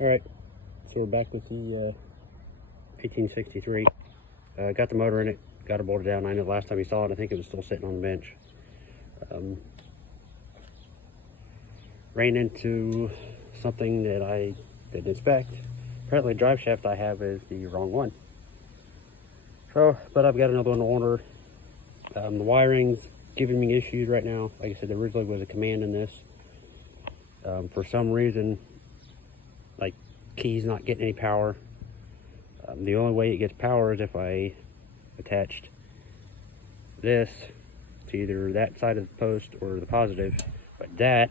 Alright, so we're back with the 1863. Got the motor in it, got it bolted down. I know last time you saw it, I think it was still sitting on the bench. Ran into something that I didn't expect. Apparently the drive shaft I have is the wrong one. So, but I've got another one to order. The wiring's giving me issues right now. Like I said, there originally was a command in this. For some reason, like, key's not getting any power. The only way it gets power is if I attached this to either that side of the post or the positive. But that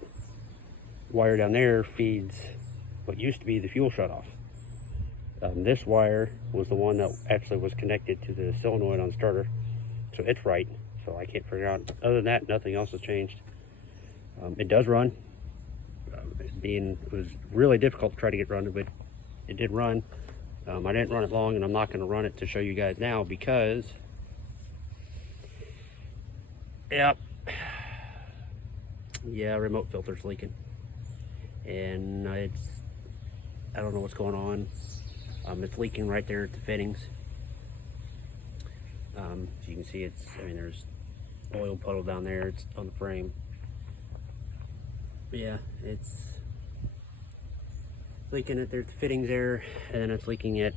wire down there feeds what used to be the fuel shutoff. This wire was the one that actually was connected to the solenoid on the starter, so it's right. So I can't figure out. Other than that, nothing else has changed. It does run. It was really difficult to try to get running, but it did run. I didn't run it long, and I'm not going to run it to show you guys now because, yeah, remote filter's leaking, and I don't know what's going on. It's leaking right there at the fittings. So you can see there's oil puddle down there. It's on the frame. But yeah, it's leaking at the fittings there, and then it's leaking at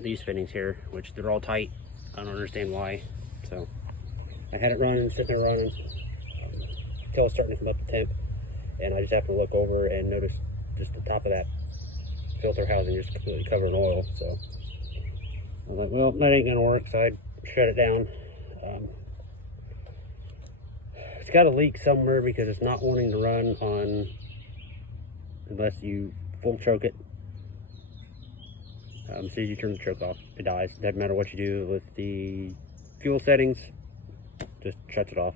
these fittings here, which they're all tight. I don't understand why. So I had it running, sitting there running, until it's starting to come up to temp, and I just happened to look over and notice just the top of that filter housing just completely covered in oil. So I was like, well, that ain't gonna work, so I shut it down. It's got a leak somewhere because it's not wanting to run on unless you full choke it. As soon as you turn the choke off, it dies. Doesn't matter what you do with the fuel settings, just shuts it off.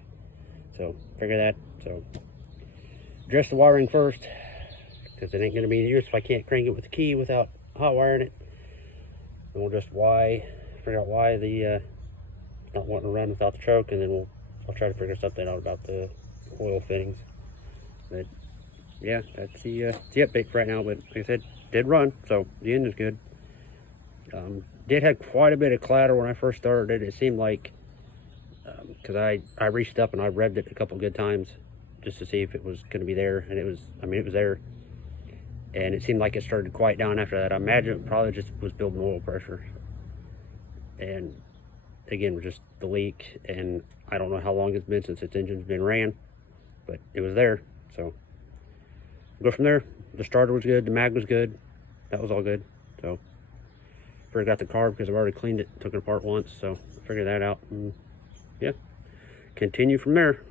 So figure that. So address the wiring first, because it ain't going to be any use if I can't crank it with the key without hot wiring it. And we'll just figure out why it's not wanting to run without the choke, and then I'll try to figure something out about the oil fittings. But yeah, that's the update for right now. But like I said, did run, so the engine's good. Did have quite a bit of clatter when I first started. It seemed like, because I reached up and I revved it a couple good times just to see if it was going to be there, and it was there. And it seemed like it started to quiet down after that. I imagine it probably just was building oil pressure. And again, was just the leak, and I don't know how long it's been since its engine's been ran, but it was there. So go from there. The starter was good, the mag was good, that was all good. So figured out the carb because I've already cleaned it, took it apart once, so figured that out, and yeah, continue from there.